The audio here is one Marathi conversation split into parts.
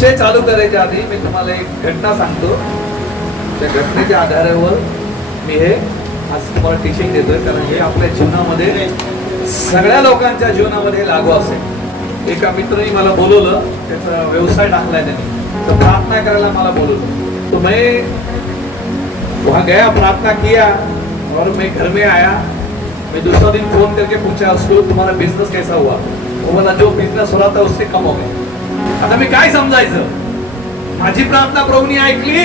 विषय चालू करायच्या आधी मी तुम्हाला एक घटना सांगतो. त्या घटनेच्या आधारावर मी हे आज तुम्हाला टीचिंग देतोय. कारण हे आपल्या जीवनामध्ये सगळ्या लोकांच्या जीवनामध्ये लागू असेल. एका मित्राने मला बोलवलं. त्याचा व्यवसाय टाकलाय त्याने. तर प्रार्थना करायला मला बोलवलं. तो मैं वहाँ गया प्रार्थना किया और मैं घर में आया. मैं दूसरा दिन फोन करके पूछा उसको तुम्हारा बिजनेस कैसा हुआ? वो बोला जो बिजनेस हो रहा था उससे कम हो गया. आता मी काय समजायचं? माझी प्रार्थना प्रभूनी ऐकली?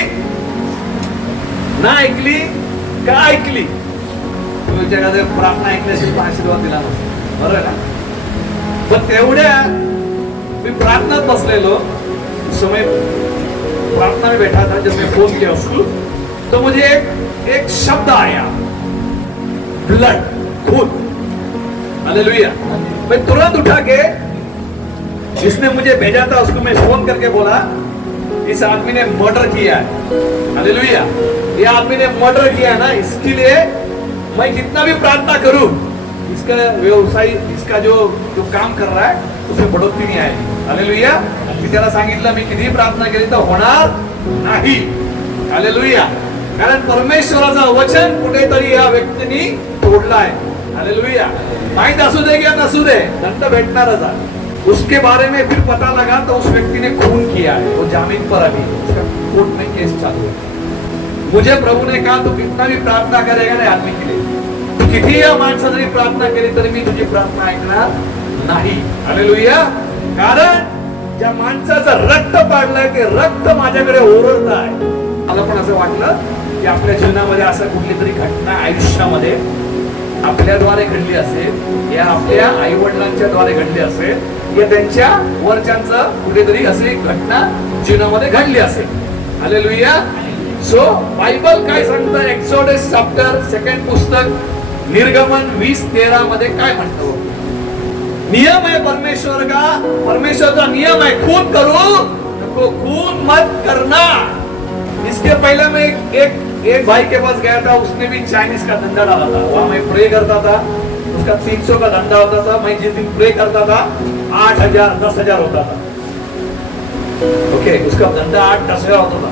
ना ऐकली? का ऐकली? तुम्ही प्रार्थना ऐकण्याशी पण आशीर्वाद दिला नसता बरोबर ना पण तेवढ्या मी प्रार्थनात बसलेलो. समय प्रार्थना में बैठा था जब मैं फोन किया उसको तो मुझे एक एक शब्द आया ब्लड खून. हालेलुया मैं तुरंत उठा के जिसने मुझे भेजा था उसको मैं फोन करके बोला इस आदमी ने मर्डर किया है। हालेलुया ये आदमी ने मर्डर किया है ना इसके लिए मैं कितना भी प्रार्थना करूं इसका व्यवसाय इसका जो जो काम कर रहा है उसमें बढ़ोतरी नहीं आएगी। हालेलुया मी त्याला सांगितलं मी किती प्रार्थना केली तर होणार नाही। हालेलुया कारण परमेश्वराचं वचन कुठेतरी या व्यक्तीने तोडलं आहे. हालेलुया माहीत असू दे किंवा नसू दे दंड भेटणारच आहे. उसके बारे में फिर पता लगा तो उस व्यक्ति ने खून किया है। वो जामीन पर अभी उसका कोर्ट में केस चालू है। मुझे प्रभु ने कहा तू कितना भी प्रार्थना करेगा ना आदमी के लिए। तू किती या माणसा प्रार्थना केली तरी मी तुझी प्रार्थना ऐकणार नाही. अरे कारण ज्या माणसाचं रक्त पाडलंय ते रक्त माझ्याकडे ओरडत आहे मला पण असं वाटलं की आपल्या जीवनामध्ये असं कुठली तरी घटना आयुष्यामध्ये आपल्याद्वारे घडली असेल या आपल्या आई वडिलांच्या द्वारे घडली असेल या त्यांच्या वरच्यांचं कुठेतरी असे घटना जीवनामध्ये घडली असेल. हालेलुया सो बायबल काय सांगतं? एक्सोडेस चॅप्टर सेकंड पुस्तक निर्गमन वीस तेरा मध्ये काय म्हणतो? नियम आहे परमेश्वर का? परमेश्वरचा नियम है खून करू नको खून मत करना इसके पहले मैं एक, एक एक भाई के पास गया था उसने भी चाइनीज का धंधा डाला था। वहां मैं प्रे करता था उसका तीन सौ का धंधा होता था मैं जिस दिन प्रे करता था आठ हज़ार दस हज़ार होता था। ओके okay, उसका धंधा आठ दस हज़ार होता था।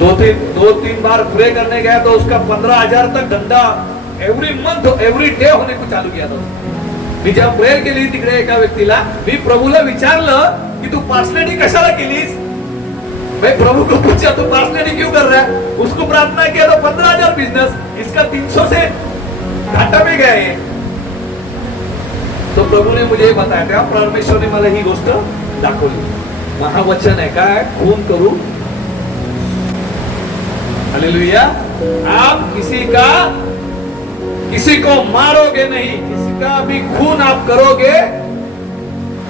दो तीन दो तीन बार प्रे करने गया तो उसका पंद्रह हज़ार तक धंधा एव्हरी मंथ एव्हरी डे होणे को चालू किया था। मी जेव्हा प्रेयर केली तिकडे एका व्यक्तीला मी प्रभूला विचारलं की तू पर्सनॅलिटी कशाला केलीस? भाई प्रभु को पूछा तू पर्सनैलिटी क्यों कर रहा है? उसको प्रार्थना किया तो पंद्रह हज़ार बिज़नेस इसका तीन सौ से घाटा में गया तो प्रभु ने मुझे बताया त्या परमेश्वर ने मला ही गोष्ट दाखवली. महावचन आहे. काय? खून करू. हालेलुया आप किसी का किसी को मारोगे नहीं किसी का भी खून आप करोगे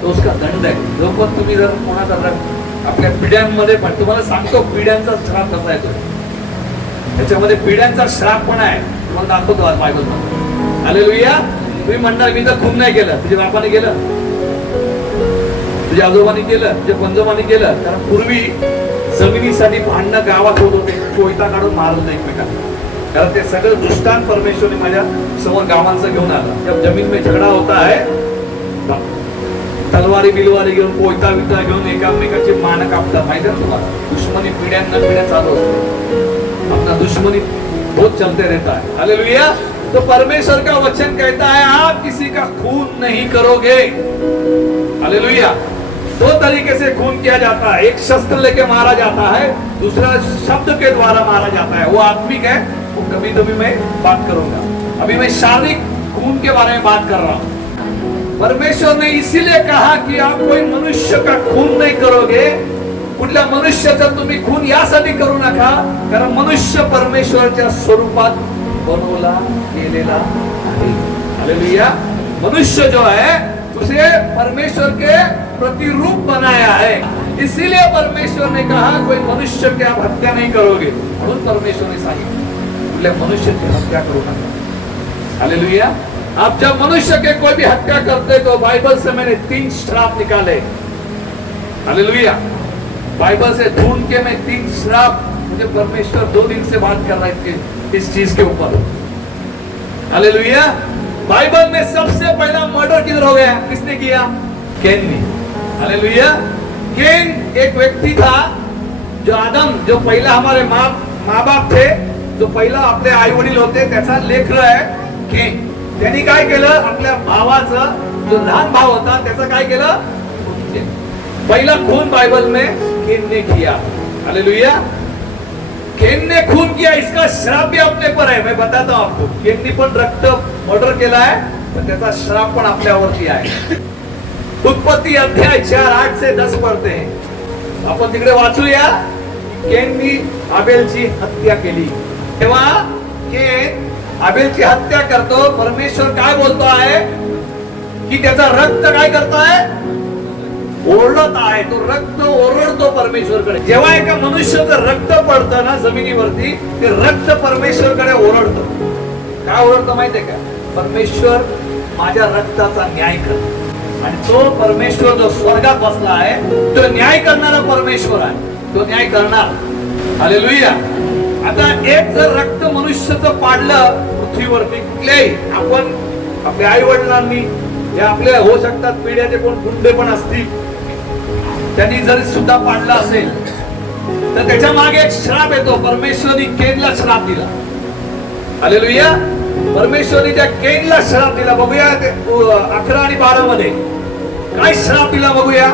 तो उसका दंड आहे. जो पण तुम्ही जर कोणाचा रक्त आपल्या पिढ्यांमध्ये पण तुम्हाला सांगतो पिढ्यांचा श्राप कसा आहे तो त्याच्यामध्ये पिढ्यांचा श्राप पण आहे. तुम्हाला दाखवतो आज बायबल हालेलुया तुम्ही म्हणणार मी तर खून नाही केलं. तुझ्या बापाने केलं. तुझ्या आजोबाने केलं तुझ्या पंजोबाने केलं. कारण पूर्वी जमिनीसाठी भांडणं गावात होत होते. कोयता काढून मारत होते एकमेकांना. कारण ते सगळं दृष्टांत परमेश्वरने माझ्यासमोर गावांचं घेऊन आलं. त्या जमीन में झगडा होता आहे. तलवारी बिलवारी घेऊन कोयता विता घेऊन एकामेकाचे मान कापतात. माहिती आहे ना तुम्हाला? दुश्मनी पिढ्यांना पिढ्या चालू असते आपला दुश्मनी बहुत चलते रहता है. हालेलुया तो परमेश्वर का वचन कहता है, आप किसी का खून नहीं करोगे। हालेलुया। दो तरीके से खून किया जाता है। एक शस्त्र लेके मारा जाता है, दूसरा शब्द के द्वारा मारा जाता है। वो आत्मिक है, वो कभी कभी मैं बात करूँगा। अभी मैं शारीरिक खून के बारे में बात कर रहा हूँ। परमेश्वर ने इसीलिए कहा कि आप कोई मनुष्य का खून नहीं करोगे। कुठल्या मनुष्याचा तुम्ही खून यासाठी करू नका कारण मनुष्य परमेश्वराच्या स्वरूपात बनवला गेलेला आहे. हालेलुया. मनुष्य जो है, उसे परमेश्वर के प्रतिरूप बनाया है. इसीलिए परमेश्वर ने कहा, कोई मनुष्य की आप हत्या नहीं करोगे. म्हणून परमेश्वर ने सांगितलं कुठल्या मनुष्याची हत्या करू नका हालेलुया. आप जब मनुष्य के कोई भी हत्या करते तो बाइबल से मैंने तीन श्राप निकाले। हालेलुया. बाइबल से ढूंढ के मैं तीन श्राप मुझे परमेश्वर दो दिन से बात कर रहे थे इस चीज के ऊपर। अले बाइबल में सबसे पहला मर्डर किधर हो गया? किसने किया? केन ने। अले केन एक व्यक्ति था जो आदम जो पहिला हमारे माँ माँ बाप थे जो पहिला आपले आई वडील होते त्याचा लेकर आहे केन। त्यांनी काय केलं? आपल्या भावाचं जो लहान भाव होता त्याचं काय केलं? पहिला खून बायबल में केन ने किया। अले केन ने खून किया इसका श्राप भी अपने पर है। मैं बताता हूं आपको केननी पण रक्त मर्डर केला आहे पण त्याचा श्राप पण आपल्यावरती आहे। उत्पत्ती अध्याय चार आठ से दस पढ़ते हैं। आपण तिकडे वाचूया। केननी आबेलची हत्या केली। तेव्हा केन आबेलची हत्या करतो परमेश्वर काय बोलतो आहे? की त्याचा रक्त काय करतोय ओरडत आहे तो रक्त ओरडतो परमेश्वरकडे. जेव्हा एका मनुष्याचं रक्त पडतं ना जमिनीवरती ते रक्त परमेश्वरकडे ओरडतं. काय ओरडतं माहितीये का? परमेश्वर माझ्या रक्ताचा न्याय कर आणि तो परमेश्वर जो स्वर्गात बसला आहे तो न्याय करणारा परमेश्वर आहे. तो न्याय करणार. आले आता एक जर रक्त मनुष्याचं पाडलं पृथ्वीवरती कुठल्याही आपण आपल्या आई वडिलांनी जे आपल्या होऊ शकतात पिढ्याचे कोण गुंडे पण असतील त्यांनी जरी सुद्धा पाडला असेल तर त्याच्यामागे एक श्राप येतो. परमेश्वरी केनला श्राप दिला. हालेलुया. परमेश्वरी त्या केनला श्राप दिला. बघूया ते, अकरा आणि बारा मध्ये. काय श्राप दिला बघूया.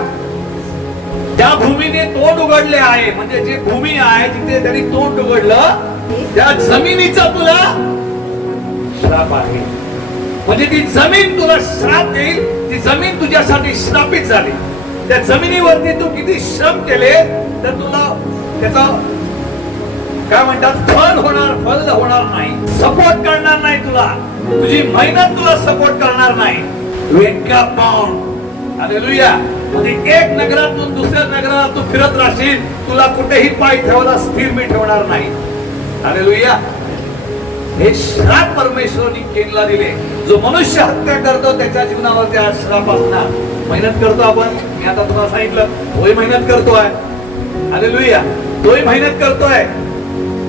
त्या भूमीने तोंड उघडले आहे. म्हणजे जी भूमी आहे तिथे त्यांनी तोंड उघडलं. त्या जमिनीचा तुला श्राप आहे. म्हणजे ती जमीन तुला श्राप देईल. ती जमीन तुझ्यासाठी श्रापित झाली. त्या जमिनीवरती तू किती श्रम केले तर तुला त्याचा काय म्हणतात फल होणार फल होणार नाही. सपोर्ट करणार नाही तुला. तुझी मेहनत तुला सपोर्ट करणार नाही. वेक अप हालेलुया म्हणजे एक नगरातून दुसऱ्या नगरात तू फिरत राहशील तुला कुठेही पाय ठेवला स्थिर मी ठेवणार नाही. हालेलुया हे श्राप परमेश्वरनी केनला दिले. जो मनुष्य हत्या करतो त्याच्या जीवनावर त्या श्राप असणार. मेहनत करतो आपण. मी आता तुम्हाला सांगितलं तोही मेहनत करतोय. हालेलुया तोही मेहनत करतोय.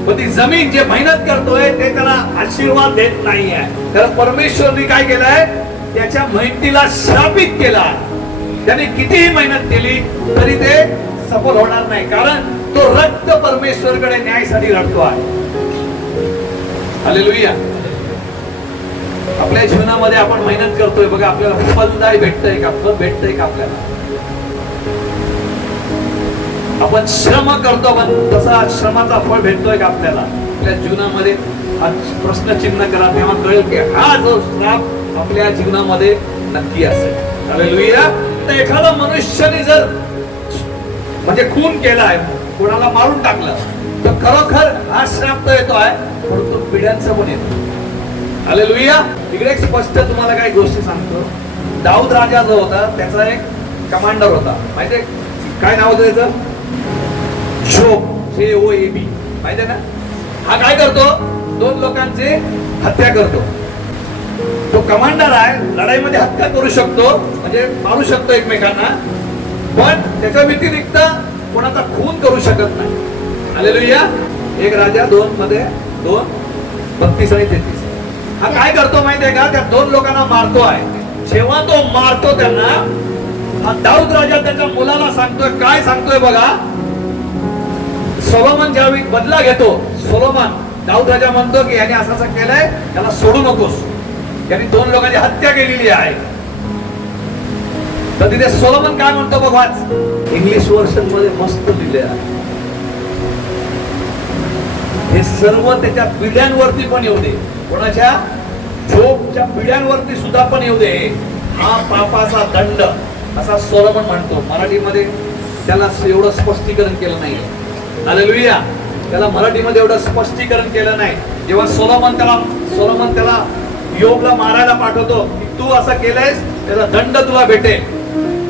पण ती जमीन जे मेहनत करतोय ते त्याला आशीर्वाद देत नाहीये. तर परमेश्वरनी काय केलंय? त्याच्या मेहनतीला श्रापित केला. त्याने कितीही मेहनत केली तरी ते सफल होणार नाही. कारण तो रक्त परमेश्वरकडे न्यायासाठी रडतो आहे हालेलुया आपल्या जीवनामध्ये आपण मेहनत करतोय. बघा आपल्याला फलदाय भेटतंय का? फल भेटतंय का आपल्याला? आपण श्रम करतो पण तसा श्रमाचा फळ भेटतोय का आपल्याला? आपल्या जीवनामध्ये प्रश्न चिन्ह करा. तेव्हा कळेल की हा जो श्राप आपल्या जीवनामध्ये नक्की असेल. हालेलुया तर एखादा मनुष्याने जर म्हणजे खून केलाय कोणाला मारून टाकलं तो खरोखर हा श्राप तर येतो आहे तो पिढ्यांचा पण येतो हालेलुया इकडे एक स्पष्ट तुम्हाला काही गोष्टी सांगतो. दाऊद राजा जो होता त्याचा एक कमांडर होता. माहितीये? काय नाव होतं त्याचं? शोक जे ओ ए बी माहितीये ना? हा काय करतो? दोन लोकांचे हत्या करतो. तो कमांडर आहे लढाईमध्ये हत्या करू शकतो म्हणजे मारू शकतो एकमेकांना पण त्याच्या व्यतिरिक्त कोणाचा खून करू शकत नाही. हालेलुया. एक राजा दोन मध्ये दोन बत्तीस आणि तेहतीस. हा काय करतो माहितीये का? त्या दोन लोकांना मारतो आहे. जेव्हा तो मारतो त्यांना हा दाऊद राजा त्याच्या मुलाला सांगतोय. काय सांगतोय बघा? सोलोमन ज्यावेळी बदला घेतो सोलोमन दाऊद राजा म्हणतो की याने असं असं केलंय त्याला सोडू नकोस. यांनी दोन लोकांची हत्या केलेली आहे. तर तिथे सोलोमन काय म्हणतो बघवाच इंग्लिश वर्षनमध्ये मस्त दिले आहे. हे सर्व त्याच्या पिढ्यांवरती पण येऊ दे. कोणाच्या जोगच्या पिढ्यांवरती सुद्धा पण येऊ दे. हा पापाचा दंड असा सोलमन म्हणतो. मराठीमध्ये त्याला एवढं स्पष्टीकरण केलं नाही. हालेलुया त्याला मराठीमध्ये एवढं स्पष्टीकरण केलं नाही. जेव्हा सोलोमन त्याला सोलोमन त्याला योगला मारायला पाठवतो की तू असं केलंयस त्याचा दंड तुला भेटेल.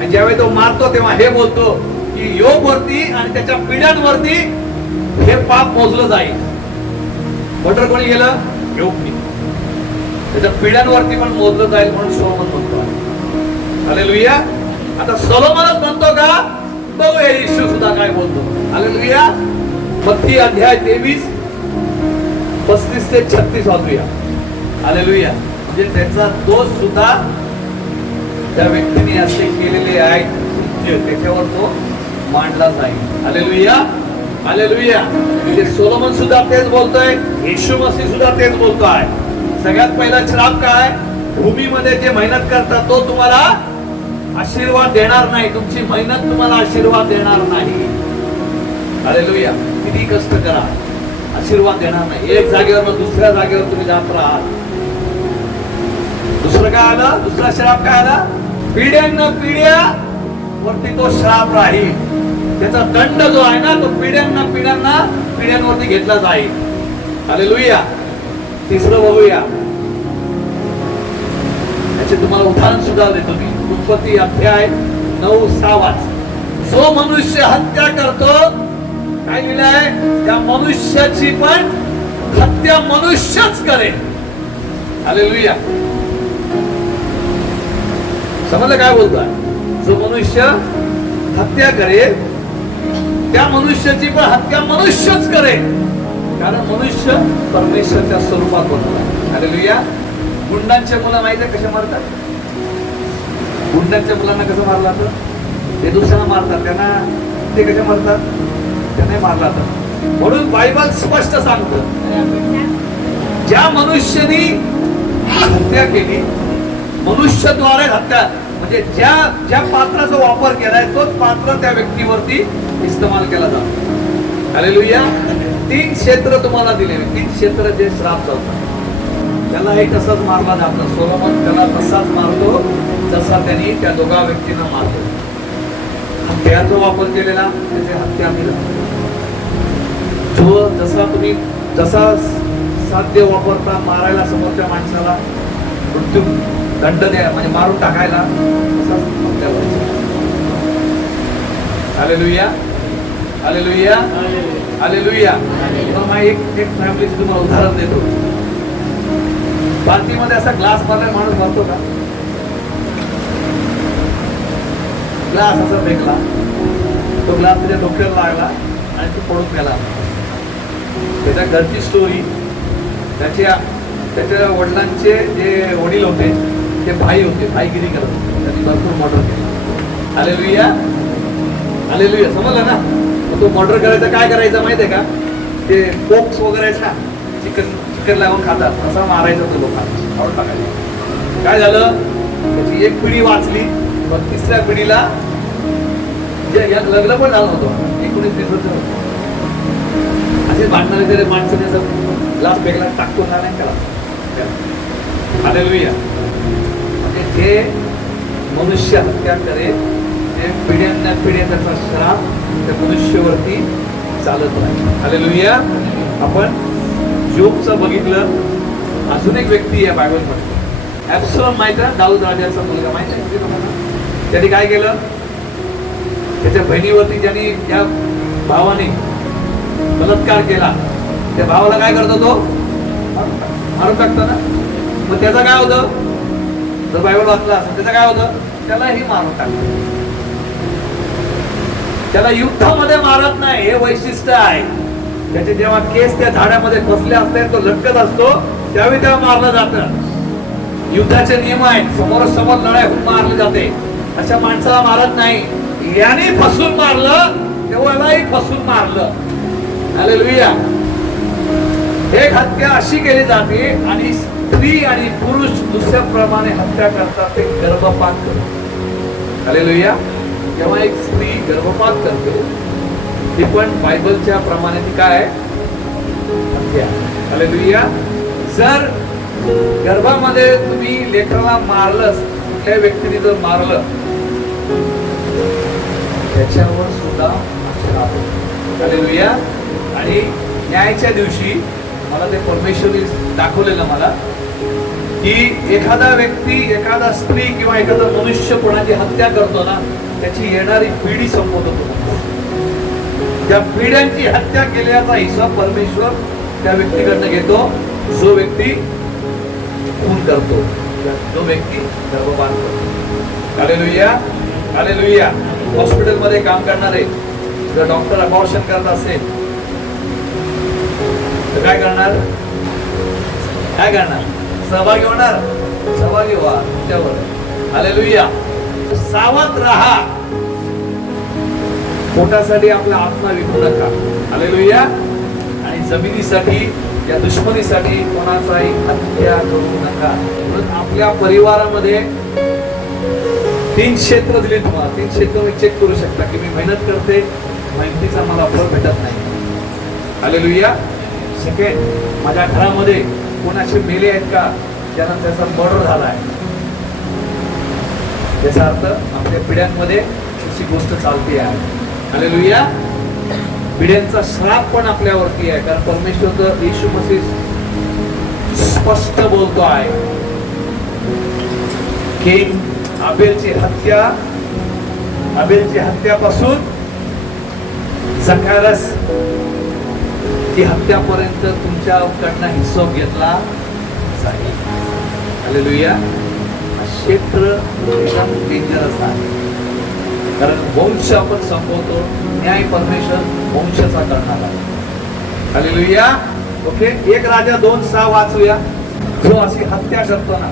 आणि ज्यावेळी तो मारतो तेव्हा हे बोलतो की योग वरती आणि त्याच्या पिढ्यांवरती हे पाप मोजलं जाईल. मर्डर कोणी गेलं योगनी त्याच्या पिढ्यांवरती पण मोजलं जाईल म्हणून सोलोमन म्हणतो लुया आता सोलोमनच म्हणतो का? बघूया येशू सुद्धा काय बोलतो. हालेलुया. मत्ती अध्याय तेवीस पस्तीस ते छत्तीस वाजूया आले लुया म्हणजे त्याचा दोष सुद्धा त्या व्यक्तीने असे केलेले आहेत त्याच्यावर तो मांडला जाईल. हालेलुया. हालेलुया. म्हणजे सोलोमन सुद्धा तेच बोलतोय येशू मसीह सुद्धा तेच बोलतोय. सगळ्यात पहिला श्राप काय? भूमीमध्ये जे मेहनत करतात तो तुम्हाला आशीर्वाद देणार नाही. तुमची मेहनत तुम्हाला आशीर्वाद देणार नाही. हालेलुया. किती कष्ट करा. आशीर्वाद देणार नाही. एक जागेवर मग दुसऱ्या जागेवर तुम्ही जात राहाल. दुसरं काय आलं? दुसरा श्राप काय आला? पिढ्यांना पिढ्या वरती तो श्राप राहील. त्याचा दंड जो आहे ना तो पिढ्यांना पिढ्यांना पिढ्यांवरती घेतला जाईल. हालेलुया. तिसरं बघूया. त्याचे तुम्हाला उदाहरण सुद्धा देतो मी. उत्पत्ती अध्याय नऊ सावाच जो मनुष्य हत्या करतो काय लिहिलंय? त्या मनुष्याची पण हत्या मनुष्यच करेल. हालेलुया. समजलं काय बोलतोय? जो मनुष्य हत्या करेल त्या मनुष्याची पण हत्या मनुष्यच करेल. कारण मनुष्य परमेश्वरच्या स्वरूपात बनवला हालेलुया गुंडांच्या मुलं माहिती आहे कशा मारतात? गुंडांच्या मुलांना कसं मारलं जातं? ते दुसऱ्यांना मारतात. त्यांना ते कशा मारतात? त्यांना मारला जातं. म्हणून बायबल स्पष्ट सांगतं ज्या मनुष्यानी हत्या केली मनुष्यद्वारे हत्या म्हणजे ज्या ज्या पात्राचा वापर केलाय तोच पात्र त्या व्यक्तीवरती इस्तेमाल केला जातो. हॅलेलुया. तीन क्षेत्र तुम्हाला दिले. तीन क्षेत्र जे श्राप जातात. त्यालाही तसाच मारला जातो सोलोमन त्याला तसाच मारतो जसा त्यांनी त्या दोघा व्यक्तींना मारतो. हत्याचा वापर केलेला त्याचे हत्या केला जो जसा तुम्ही जसा साध्य वापरता मारायला समोरच्या माणसाला मृत्यू दंड द्या म्हणजे मारून टाकायला. व्हायची. हालेलुया हालेलुया हालेलुया मग मी एक एक फॅमिलीचं तुम्हाला उदाहरण देतो. बालटीमध्ये असा ग्लास मारला माणूस भरतो का? ग्लास असा फेकला. तो ग्लास त्याच्या डोक्याला लागला आणि तो पडून गेला. त्याच्या घरची स्टोरी त्याच्या त्याच्या वडिलांचे जे वडील होते ते भाई होते भाईगिरी करत होते. त्यांनी भरपूर मर्डर केला. आले लुया आले लुया समजलं ना? मग तो मर्डर करायचा काय करायचं आहे का? ते कोक्स वगैरे आहेत चिकन चिकन लागून खातात. असा मारायचा तो लोकांना. आवड टाकायचं. काय झालं? त्याची एक पिढी वाचली. मग तिसऱ्या पिढीला लग्न पण झालं होतं. एकोणीस वीस वर्ष होतं. असे भांडणारे जरी माणसं त्याचं ग्लास बेगला टाकतो ना नाही त्याला आलेलुया हे मनुष्य हत्या करेल ते पिढ्यांना पिढ्या त्याचा श्राप त्या मनुष्यवरती चालत नाही लुया आपण जोगचं बघितलं. अजून एक व्यक्ती आहे म्हणतो. ॲप्सलम माहीत आहे? दाऊद राजाचा मुलगा माहीत आहे? त्याने काय केलं? त्याच्या बहिणीवरती ज्यांनी त्या भावाने बलात्कार केला त्या भावाला काय करतो तो? मारून टाकतो ना? मग त्याचं काय होतं? जर बायबल वाचला असेल त्याचं काय होतं? त्याला त्यालाही मारून टाकलं. त्याला युद्धामध्ये मारत नाही हे वैशिष्ट्य आहे. त्याचे जेव्हा केस त्या झाडामध्ये फसले असते तो लटकत असतो त्यावेळी त्याला मारलं जातं. युद्धाचे नियम आहेत समोर समोर लढाई होऊन मारली जाते. अशा माणसाला मारत नाही. याने फसून मारलं तेव्हालाही फसून मारलं. हालेलुया एक हत्या अशी केली जाते आणि स्त्री आणि पुरुष दुसऱ्याप्रमाणे हत्या करतात ते गर्भपात करतात. लोहिया जेव्हा एक स्त्री गर्भपात करते ती पण बायबलच्या प्रमाणे ती काय आहे? हत्या हालेलुया जर गर्भामध्ये तुम्ही लेकराला मारलंच कुठल्या व्यक्तीने जर मारलं त्याच्यावर सुद्धा श्राप आणि न्यायाच्या दिवशी मला ते परमेश्वरी दाखवलेलं मला की एखादा व्यक्ती एखादा स्त्री किंवा एखादा मनुष्य कोणाची हत्या करतो ना त्याची येणारी पिढी संपवत होतो त्या पिढ्यांची हत्या केल्याचा हिसाब परमेश्वर त्या व्यक्तीकडनं घेतो. जो व्यक्ती खून करतो. जो व्यक्ती गर्भपान करतो. हालेलुया हालेलुया हॉस्पिटलमध्ये काम करणारे जर डॉक्टर अबॉर्शन करत असेल तर काय करणार? काय करणार? सहभागी होणार? सहभागी व्हा त्यावर आले लुया सावध राहा. पोटासाठी आपला आत्मा विकू नका. आले लुया आणि जमिनीसाठी या दुश्मनीसाठी कोणाचाही हत्या करू नका. म्हणून आपल्या परिवारामध्ये तीन क्षेत्र दिले तुम्हाला. तीन क्षेत्र मी चेक करू शकता की मी मेहनत करते मेहनतीचा मला फळ भेटत नाही. आले लुया सेकंड माझ्या घरामध्ये कोणाचे मेले आहेत का? ज्यांना त्याचा मर्डर झाला आहे याचा अर्थ आपल्या पिढ्यांमध्ये अशी गोष्ट चालते आहे. आणि लुया पिढ्यांचा श्राप पण आपल्यावरती आहे. कारण परमेश्वर तर येशू मसीह स्पष्ट बोलतो आहे. की आबेलची हत्या आबेलची हत्यापासून जखारस ती हत्यापर्यंत तुमच्याकडनं हिशोब घेतला जाईल? लुया क्षेत्र एकदम डेंजरस आहे. कारण वंश आपण संपवतो न्याय परमेश्वर वंशाचा करणार आहे. लुया ओके एक राजा दोन सहा वाचूया. जो अशी हत्या करतो ना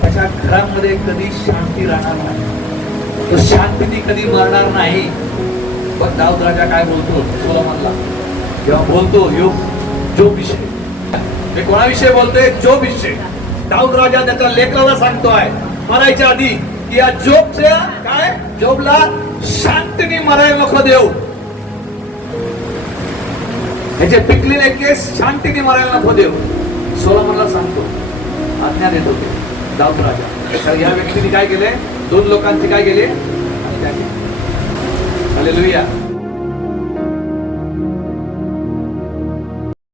त्याच्या घरामध्ये कधी शांती राहणार नाही. तो शांती ती कधी मरणार नाही. पण दाऊद राजा काय बोलतो? म्हणला जेव्हा बोलतो यो जो विषय. कोणाविषयी बोलतोय? जो विषय. दाऊद राजा त्याच्या लेकराला सांगतोय मरायच्या आधी की या जोबच्या काय? जोबला शांतीने मरायला नको देऊ. ह्याचे पिकलेले केस शांतीने मरायला नको देऊ. सोलामनला सांगतो. आज्ञा देत होते दाऊद राजा. तर या व्यक्तीने काय केले? दोन लोकांचे काय केले? हत्या लुया